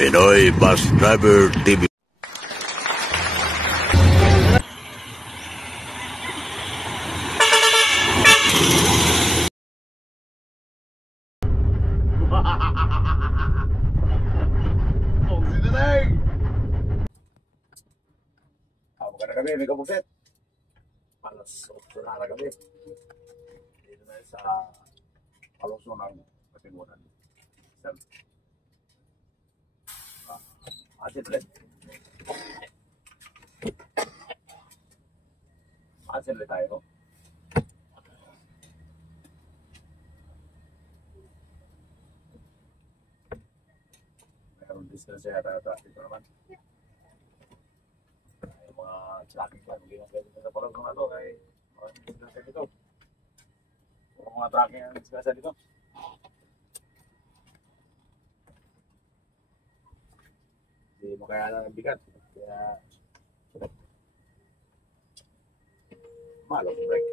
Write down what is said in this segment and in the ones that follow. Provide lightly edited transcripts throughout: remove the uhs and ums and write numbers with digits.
Pinoy Bus Driver TV. Magandang gabi, may kabuset. Alas 8 na gabi. Dito na sa Alonso ng Katimunan. Asin ulit. Asin ulit tayo. Mayroon distance yata dito naman. Mga tracking plan, hindi na pwede sa parang mga ito ay mga disgrasya dito. Mga tracking ang disgrasya dito. Hindi mo kaya lang ang bigat. Kaya malo ang break.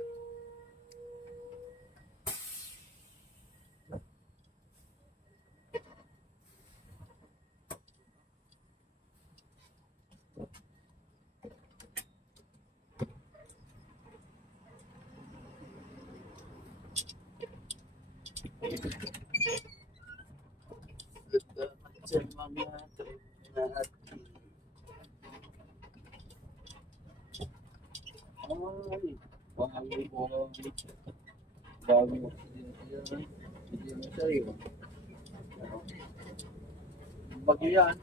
Bagyo yan.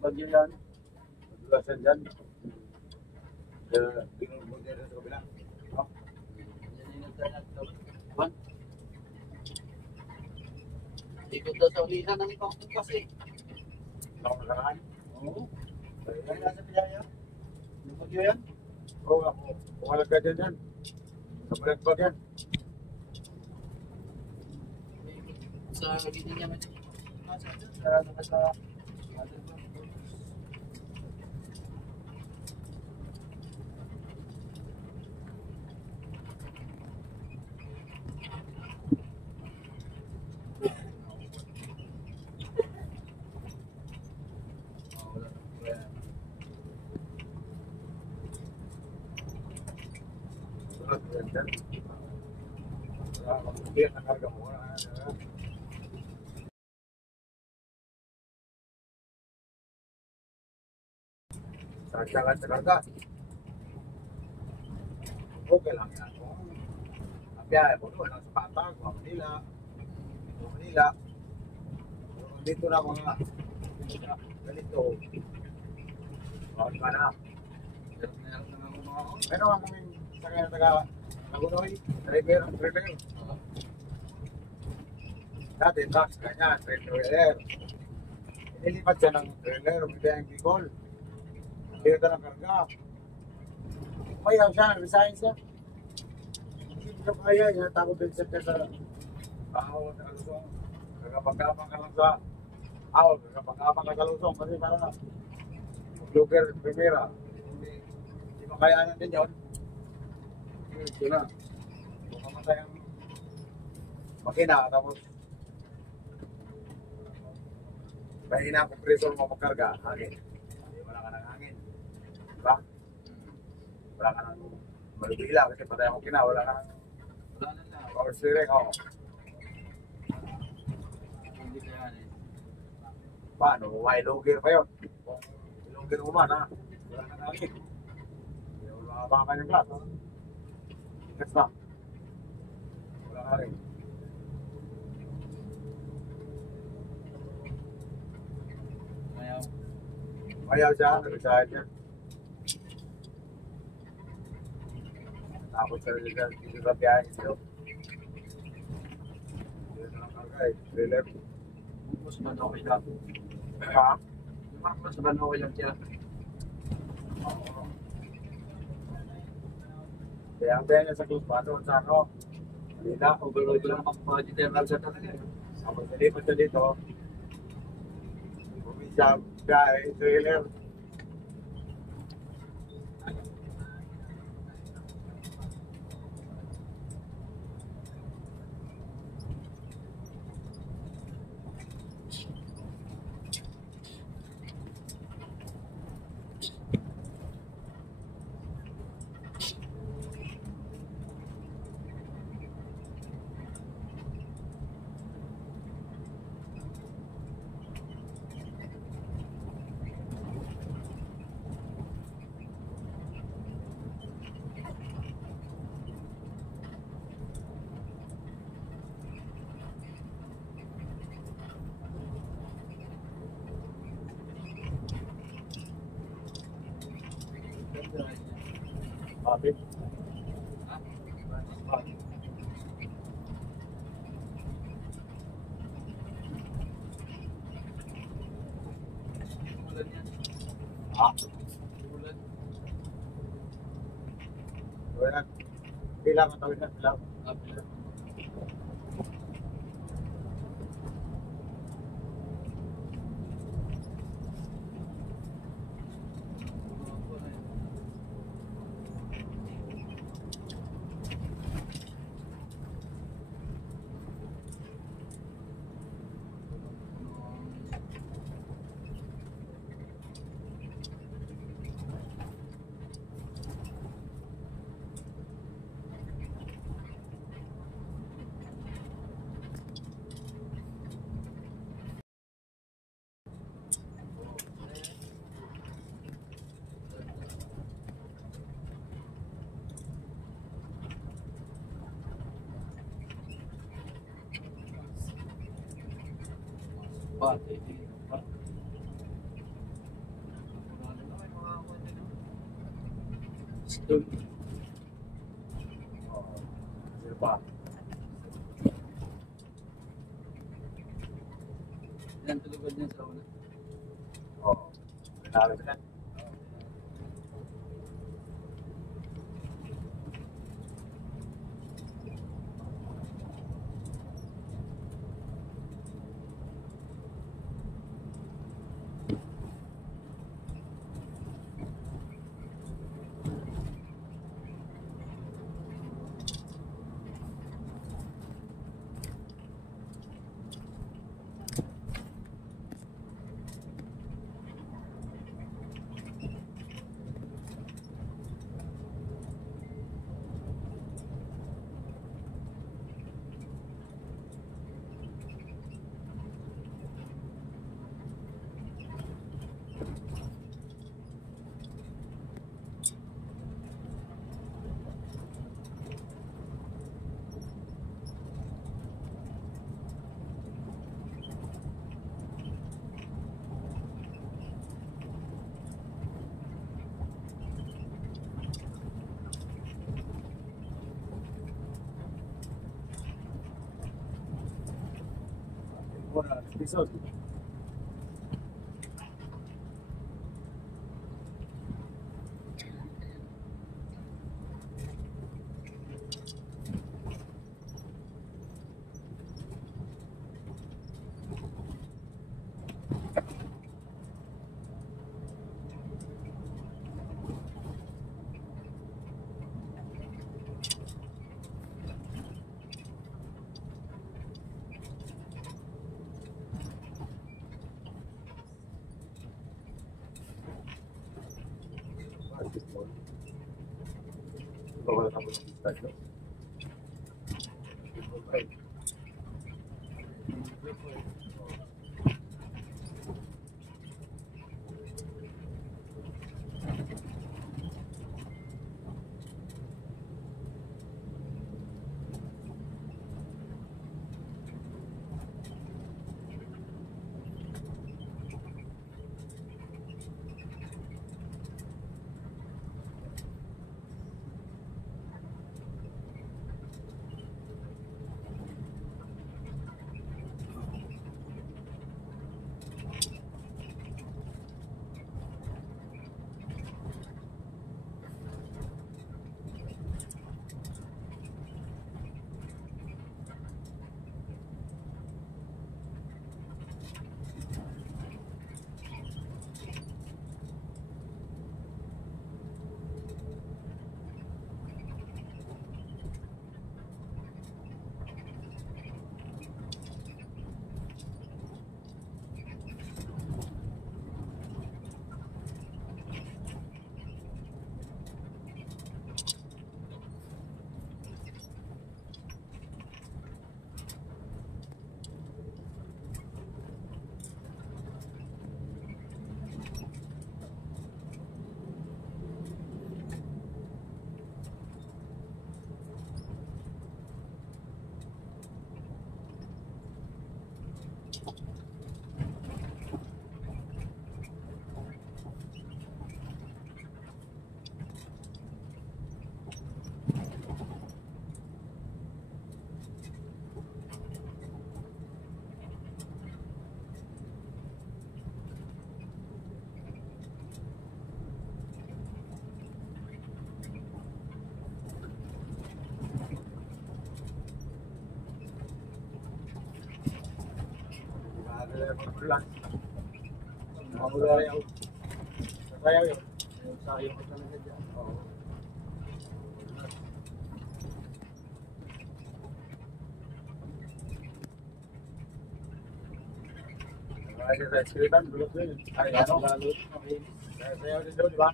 Bagyo yan. Magulasan dyan. Pinulbog niya rin sa kabila. Ikot daw sa ulihan ng ipang kasi. Ako nakaraan? Oo. Kaya nasa Pilaya. Yung bagyo yan? Oo, ako. Pumalag ka dyan dyan. Sa balagbag yan. Sa gitna niya sa Sagdagan sa karga. Okay lang yan. Biyahe mo doon sa Patag, Manila. Dito na mga ganito. Bawal ka na. Pero ang kaming taga Nagunoy, driver. Dati, trucks, ganyan, trailer. Inilipat siya ng trailer, bibiyang Bicol. Kaya ka ng karga. Umayaw siya, resign siya. Hindi siya kaya, takot din siya sa ahon na kalusong. Kagapag-kapang ka lang sa ahon, kagapag-kapang ka sa lusong. Kasi para lugar, primera. Hindi makayaanan din yun. Ito na. Kung mamatay ang makina, tapos mahina ang kompresor mo magkarga, hangin. Wala ka ng hangin. Diba? Wala ka ng malubila kasi patay ang makina, wala ka ng power steering. hindi kaya yan. Paano? May logger pa yun. Kung logger mo man, ha? Wala ka ng hangin. Wala ka kanyang glass, ha? Ikas na. Wala ka rin. Mayaw siya, nag-sahid niya. Tapos siya dito sa biyahe dito. Dito lang kagay, trailer. Mas manoy lang. Ha? Mas manoy lang siya. Kaya ang niya sa Cruz Pato, sa ano, Manila. Overload lang ang mga general sa talaga. Tapos nalipat siya dito. Bumili siya biyahe, trailer. Bakit? Ulan yan. Ah, Ulan. wala. Bilang ang tawid na, bilang. Ulan. Bate, pa. Stool. Sino pa? Yan tulugan niya sa una. Oo. Nanalo sila. Wala. Episode. Basketball. Bawal na po ng stadyo. Basketball pa eh. Ulan. Sayaw. Sayaw yun. Sayo ko talaga dyan. Oo. Kaya sa eskwelahan, bulok din. Ay, ano? Lalo, makinis. Sayaw din doon, di ba?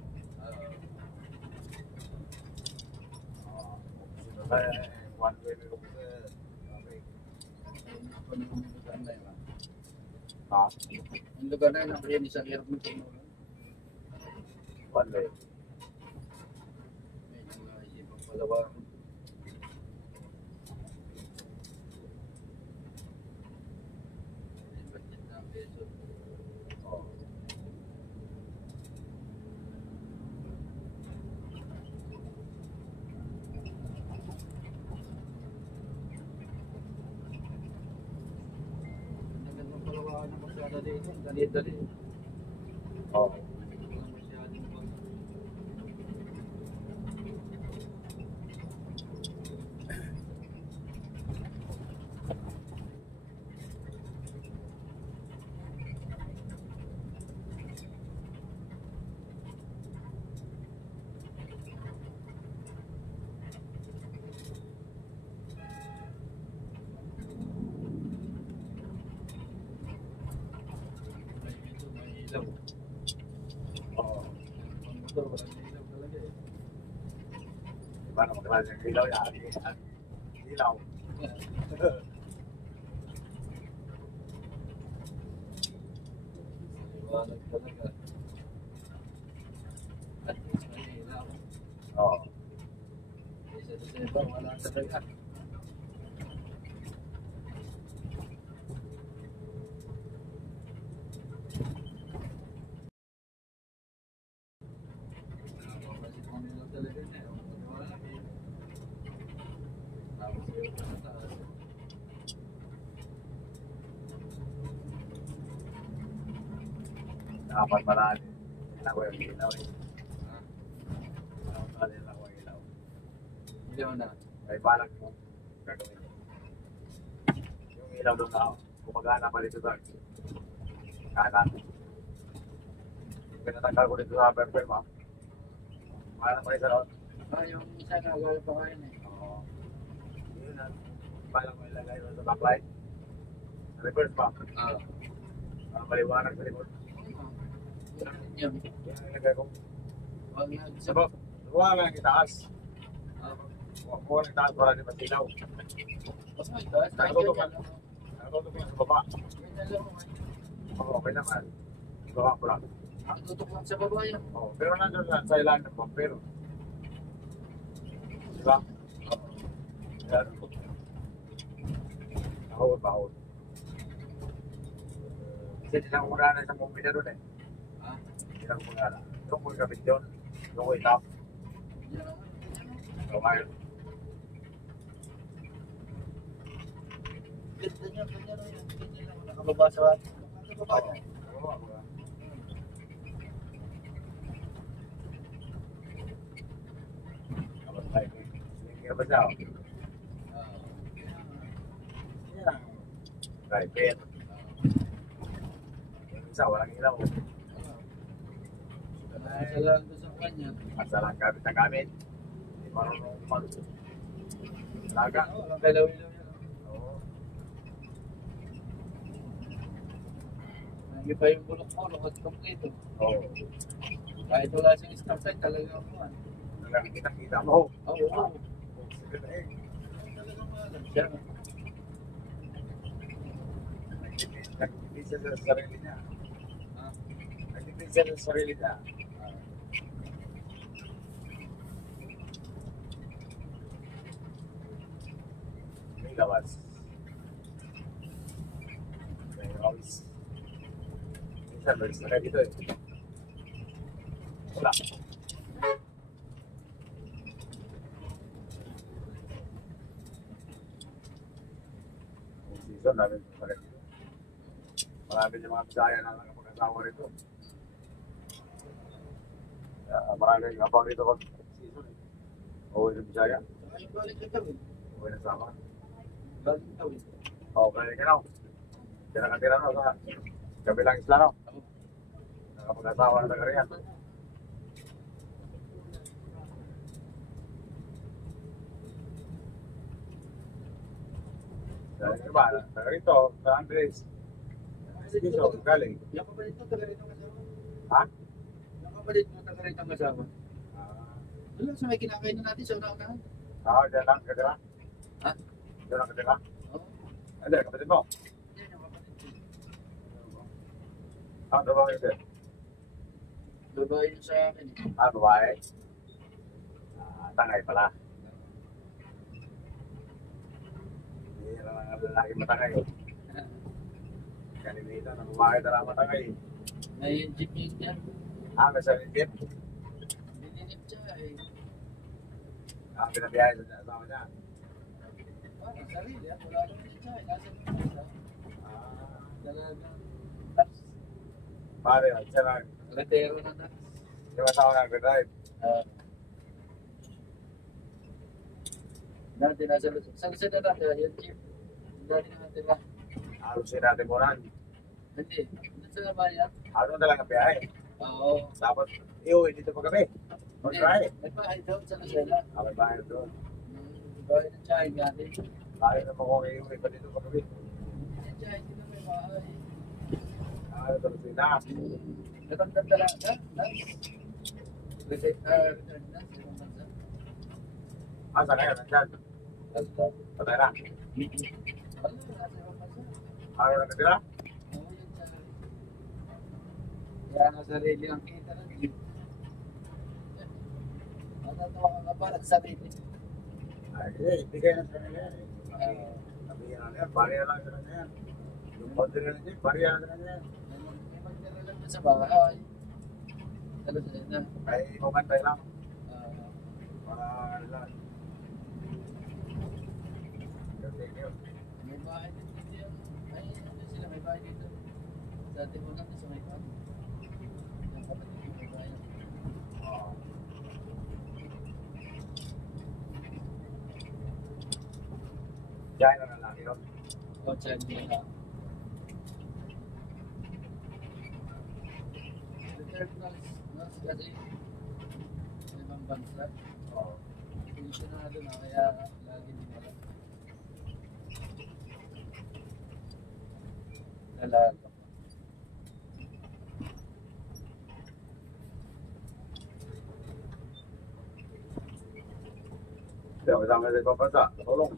Kaya, one way bulok. Okay. Ito na yung lugar na yun. Ha? Yung lugar na yun, nakinis ang hirap ng tumulong. One way. Medyo naisipang palawa. Budget na peso. Oo. Ang gandang palawa ng masyada dito. Dali-dali. Oo. Walang masyadong pag- May ito, may ilaw. Oo. Ang motor, walang ilaw talaga eh. Iba naman klase ng ilaw yan. Ilaw. Liwanag talaga. At least may ilaw. Oo. Isa sa iba, wala talaga. Napapasit mo nila talaga na yun. Wala eh. Tapos yun sa taas. Dapat marami. Ilaw yung ilaw eh. Ah, Dapat marami ilaw yung ilaw. ilaw na. Ay balak mo. Gagawin. Yung ilaw doon na gumagana pa dito sa kanan. Pinatanggal ko dito sa purple map. Parang pa isa doon. Ah, yung isa nagagawa pa kayo eh. Oo. Yun na. Balak mo ilagay doon sa backlight. Sa reverse map. Ah. Para maliwanag sa likod. Wala yun. Yan ang ilagay ko. Wag na. Sa baba. Huwag lang itaas. Ah, Huwag lang itaas para di masilaw. mas may taas. Kahit Nakatutok yun, ka. Nakatutok lang sa baba. may dalawa ko eh. Oo, okay naman. Baba ko lang. Nakatutok lang sa baba yan. Oo, pero nandun lang sa ilan ng pampero. Diba? Yan. Bahod, bahod. Kasi nilang mura na isang bumili doon eh. Ah, Nilang mura na. Doon ko kapit doon. Doon ko itap. yan ang ano. So, ngayon. Ganda niya, kanya lang yan. Ganyan lang. Nakababa sa nakababa niya. Oo, ako lang. Tapos tayo. Sige ba siya? Ah, Yan ang private. Yung isa, walang ilaw. Nasa lang doon sa kanya. At sa lang gamit na gamit. Hindi marunong mag... Laga. Walang dalaw-ilaw yan. Oo. May iba yung bulok mo, lukot kompleto. Oo. Kahit wala siyang stop sign, talagang kuhan. Talagang kita-kita mo. Oo, oo. Sige na eh. Talagang maalam siya. Nagtipid siya sa sarili niya. Ah, Nagtipid siya sa sarili niya. May lawas. May lawas. Minsan, malis na kayo dito eh. Wala. Yung season namin sa kayo dito. Marami yung mga bisaya na nakapag-asawa rito. Marami yung abang rito pag season eh. Uwi ng bisaya. saka yung balik na tawid. Uwi ng sama. Balik na tawid. Oo, balik ka na. Diyan nakatira no, sa kabilang isla no. Nakapag-asawa na taga riyan. Galing ka ba? Taga rito, sa Andres. Sige, so, galing. Yung kapalit mo, taga rito ang kasama. Ha? Yung kapalit mo, taga rito ang kasama. Wala, sa may kinakain na natin sa una-unahan. Diyan lang katira. Ha? Diyan lang katira. Oo. Diyan, kapatid mo. Yan yung kapalit ko. Trabaho yun din. Babae yun sa akin. Babae. Tangay pala. Hindi lang lalaki matangay. Kanina na babae talaga matangay. May jeep yun dyan. May sarili jeep. Bininip siya eh. Pinabiyahe sa asawa niya. Sarili ah. Wala naman siya eh. Nasa Pilipinas ah. Talagang tax. Pare, siya lang. Latero na tax. Yung asawa na nag-drive. Dati nasa Luzon. Saan na lang yung jeep? Dati natin lang. Halusin natin mo rin. Hindi. Doon sa naman yan. Ano na lang ang biyahe. Oo. Tapos, iuwi dito pa kami. Mag-drive. May bahay doon sa Lucena. May bahay doon. Bahay ng Chay gati. Bahay naman kung iuwi pa dito pa kami. Yung Chay, dito may bahay. Talusin na. Natandang talaga. Return na. Sa ibang bansa. Saan kayo? Nandyan. Patay na. Ano, nasa ibang bansa. Ano na katira? Oo, yun sa... Kaya nga sarili ang kita lang. Natatawa ka parang sarili. Hindi kayo na sa kanila yan. Sabihin na yan, bariya lang sa kanila yan. Yung konti na yan, bariya lang sa kanila yan. May magdala lang sa bahay. Sa Lucena. Ay, mamantay lang. Para lang. Thank you. May bahay din dito yan. Ay, ano sila, may bahay dito. Dati mo lang sa may bahay. Yung kapatid ko may bahay. Diyan na lalaki yun. O, tiyan nila. Return na, no? Kasi, sa ibang bansa. Pensionado na, kaya lagi din wala. Lalaki. Hindi ako kasama sa ibang bansa. Tulong.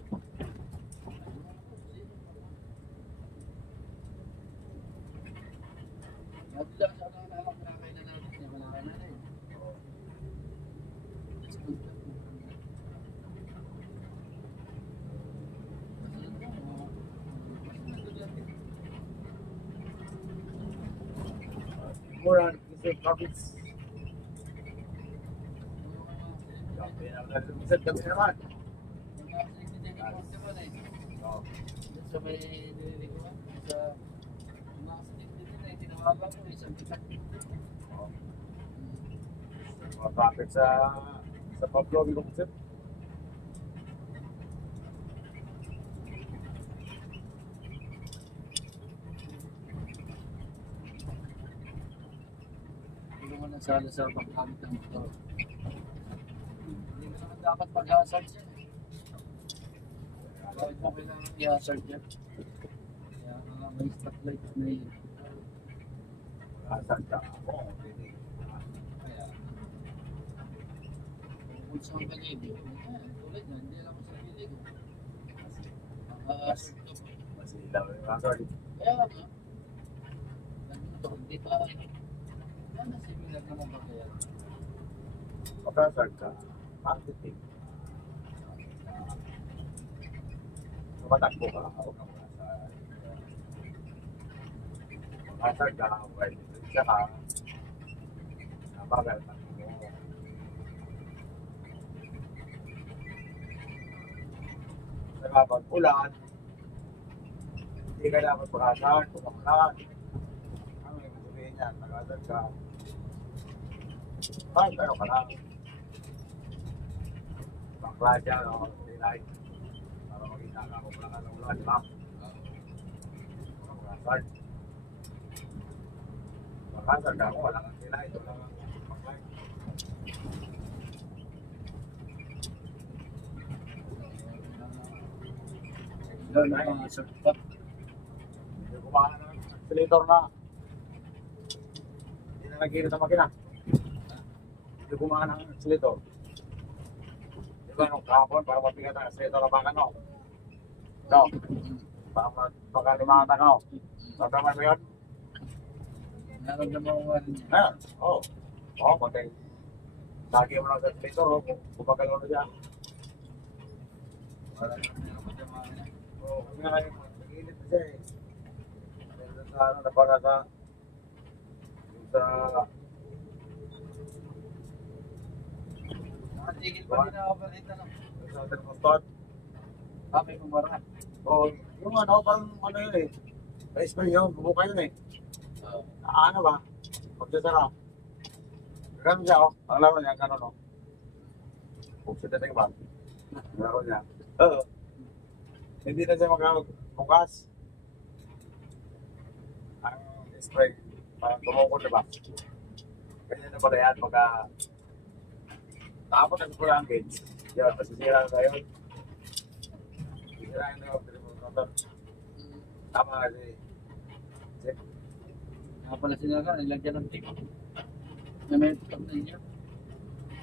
Nabila sa anak kinakain na natin niya, wala ka na rin. Let's go. Mura, kasi profits. Gabi naman. Sa may nililikuan, sa mga sinig din na tinawagan ko, isang kita. Mga profit sa Pablo, hindi ko kasi. Hindi mo nasala sa pagkamit ng motor. Hindi mo naman dapat mag-hazard yan. Bakit mo kailangan i-hazard yan? Kaya nga may stoplight na yun. Saan ka? Oo, hindi. Kaya kung saan ka libo, tulad na, hindi lang ako sa libo. Mag-hazard ka po. Mas ilaw yung hazard. Kaya nga, nagmotor, hindi pa, ano similar naman ba kaya? Mag-hazard ka. Positive. Tumatakbo ka. Huwag ka muna sa... Mag-hazard ka. Huwag siya ka. Nabagal ka. Kapag ulan, hindi ka dapat mag-hazard. Pagkamulan. Ano yung sabihin niya? Mag-hazard ka. Pero ka lang. Bakla siya, no? Daylight. Para makita ka kung wala ka ng ulan, di ba? Saan? Makasal ka ako, wala kang sila. Ito lang ang pagkain. Doon ang mga support. Hindi kumahan ng accelerator na. Hindi na nagkirit ang makina. Hindi kumahan ng accelerator. Di ba nung kahapon, para mabigat ang accelerator na baka no? No? Baka limata ka no? Tataman mo yun? Naramdaman ko rin niya. Ayan. Oo. Oo, konting lagi mo lang sa accelerator, oh. Bumagalaw na siya. Wala naman naramdaman niya. Oo, kasi nga kayo, nag-init na siya eh. Meron sa ano, nabaga sa yung sa Nakatigil pa din ako balita no? yung sa thermostat. Kami kumara. Oo, yung ano, parang ano yun eh. Pa-spray yun, bubuka yun eh. Oo. Ano ba? Pagsasara. Ganun siya oh. Ang laro niya, ganun oh. Buksit na tingin ba? Ang laro niya. Oo. Hindi na siya magbukas. Ang spray, parang tumukod diba? Ganyan na pala yan pagka tapos ang spray ang gauge. Yan, masisira na tayo. Sisirain na yung motor. Tama kasi. Check. Nga pala sila ka, nilagyan ng tip. Na may tip na niya.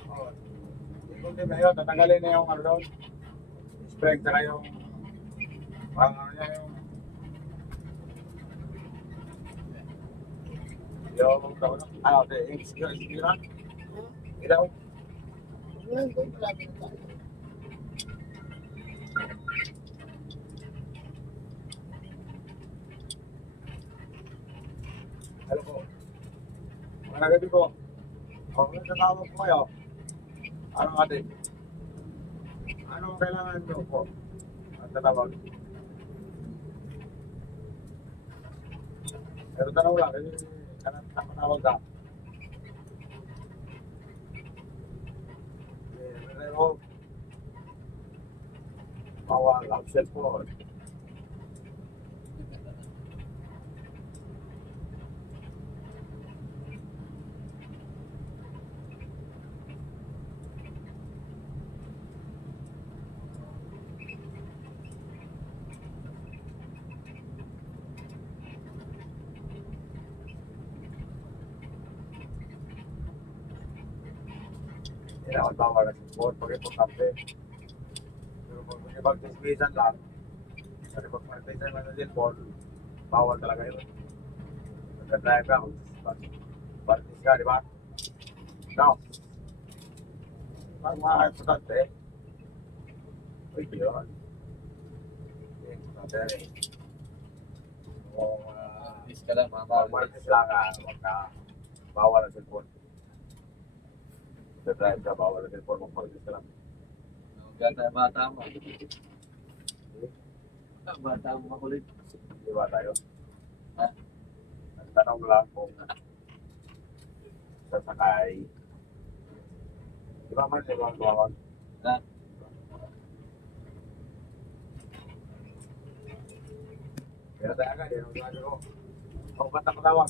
Oo. Kung di ba yun, tatanggalin na yung ano doon. Spray, saka yung parang ano niya yung tawag na. Ano, yung sikira? Ilaw? Hello po. Mga gabi po. Kung nagtatawag po kayo, anong atin? Anong kailangan nyo po? Ang tatawag. Pero tanong lang, kasi kanatawag ka. Pero, bawal, upset po. Kailangan bawal na support, pag-importante. Pero kung mag-disbisan lang, kasi pag mag-disbisan lang na din, bawal talaga yun. Nagka-drive ka, partis ka, di ba? No. Parang mga importante. Uy, yun. Importante rin. Kung Please ka lang, mga partis lang, wag ka bawal na support. Nagka-drive ka, bawal na support, mag-partis ka lang. Ganda bata mo. Bata mo makulit. Di ba tayo? Ha? Nagtanong lang kung sasakay. Di ba man, di ba ang gawag? Ha? Kaya tayo agad, yun ang gawag ko. Kung ba't ang tawag?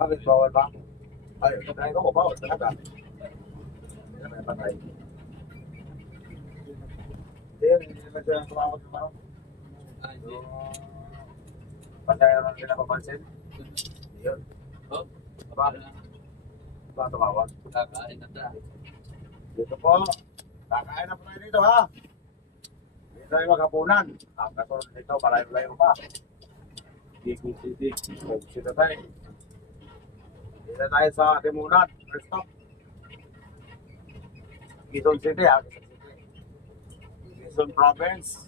Bakit bawal ba? Ay, patay ko, bawal talaga. Hindi na may patay. Hindi naman siya tumawag ng parang. Hindi. Patay naman sila papansin. Yun. Oh, Bakit? Ba tumawag? kakain na tayo. Dito po. Kakain na po tayo dito ha. Dito tayo maghapunan. Ang kasunod dito, malayo-layo pa. Dito tayo. Dito tayo sa Timunan. First stop. Quezon City ha. Quezon City. Quezon Province.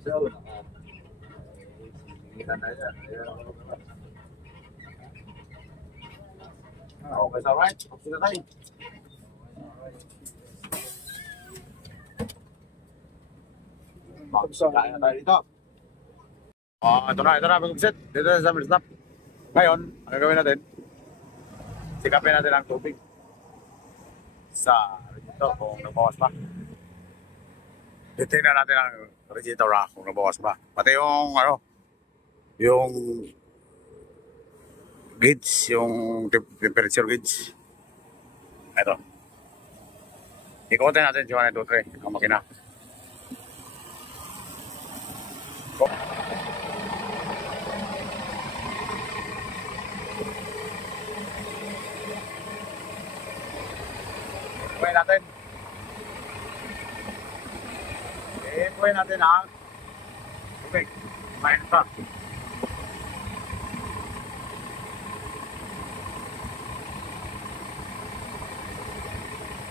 So, Kita na yan. Okay, so right. Buksin na tayo. Kaya na tayo dito. Ito na, mag-set. Dito na sa stop. Ngayon, ang gagawin natin, sikapin natin ang tubig sa radiator kung nabawas pa. Titignan natin ang radiator kung nabawas pa. Pati yung, yung gauge, yung temperature gauge. Ito. Ikutin natin si 1, 2, 3 ang makina. Ipuin natin. Ipuin natin ang tubig. Main pa.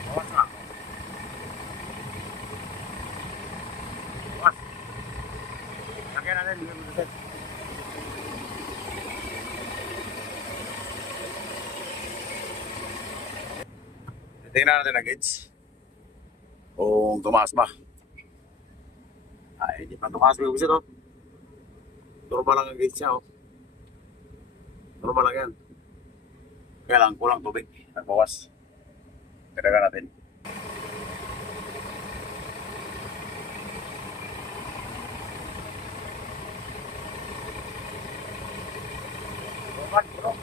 Bawas na. Bawas. Lagyan natin. Tingnan natin ang gauge. Kung tumaas ba. Ay, hindi pa tumaas. May gusto ito. Normal lang ang gauge niya. Normal lang yan. Kaya lang, kulang tubig. Nagbawas. Tinaga natin. Normal, bro.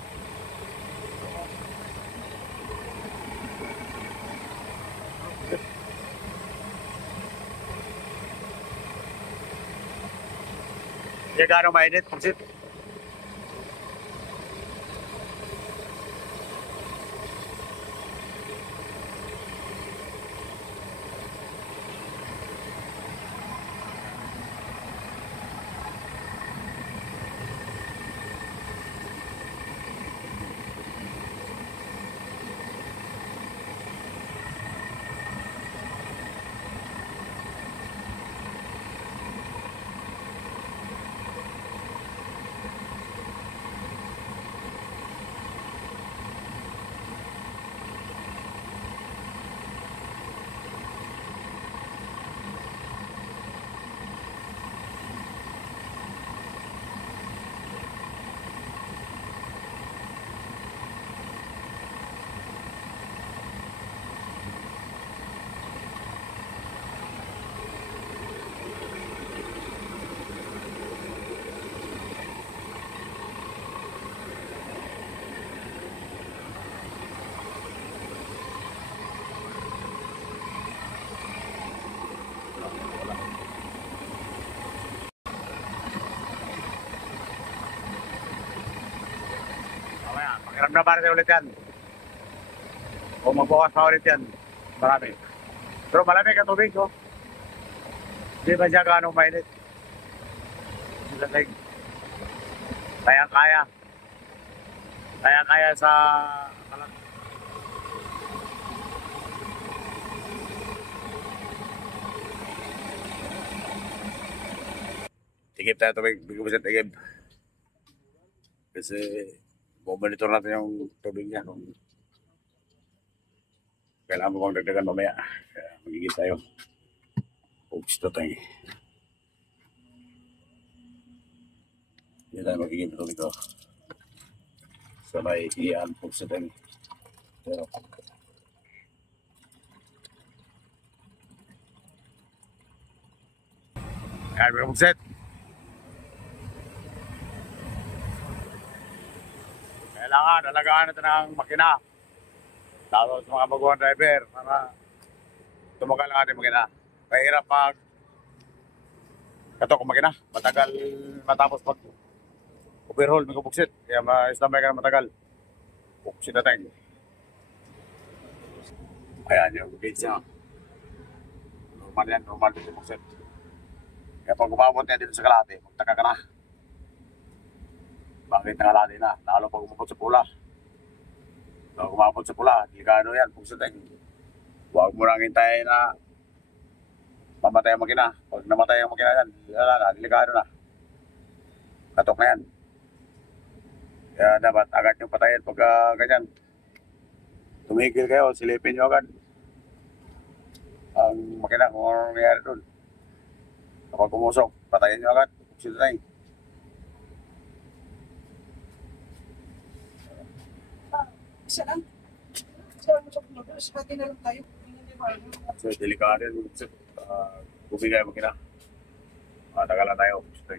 Hindi gano'ng mainit, pansit. Pakiramdam pa rin ulit yan. O magbukas pa ulit yan. Marami. Pero malamig ang tubig, oh. Hindi ba siya gaano mainit? Lasig. Kaya-kaya. Kaya-kaya sa kalat. Tigib tayo tubig. Bigyan mo siya tigib. Kasi monitor natin yung tubig niya. Kailangan mo kong dagdagan mamaya. Kaya magigit tayo. Oops, ito tayo. Hindi tayo magiging tubig ko. Sabay i-unpog sa tayo. Pero ayan, may mag-set. Kailangan alagaan natin ang makina. Lalo sa mga baguhan driver para tumagal ang ating makina. Mahirap mag katok ang makina. Matagal matapos pag overhaul, may kubuksit. Kaya ma-standby ka na matagal. Kubuksit natin. Ayan yung gauge niya. Normal yan, normal dito kubuksit. Kaya pag umabot niya dito sa kalate, magtaka ka na. Bakit nangalali na? Lalo pag umabot sa pula. Pag umabot sa pula, delikado yan. Pagsating, huwag mo lang hintayin na mamatay ang makina. Pag namatay ang makina yan, delikado na. Katok na yan. Kaya dapat agad yung patayin pag ganyan. tumigil kayo, silipin nyo agad ang makina kung ano nangyayari doon. Kapag pumusok, patayin nyo agad. Sila na Isa lang. Isa lang sa pagmabas. Pati na lang tayo. Hindi ba? So, delikado yun. Bumigay ang makina. Tagal na tayo. Gusto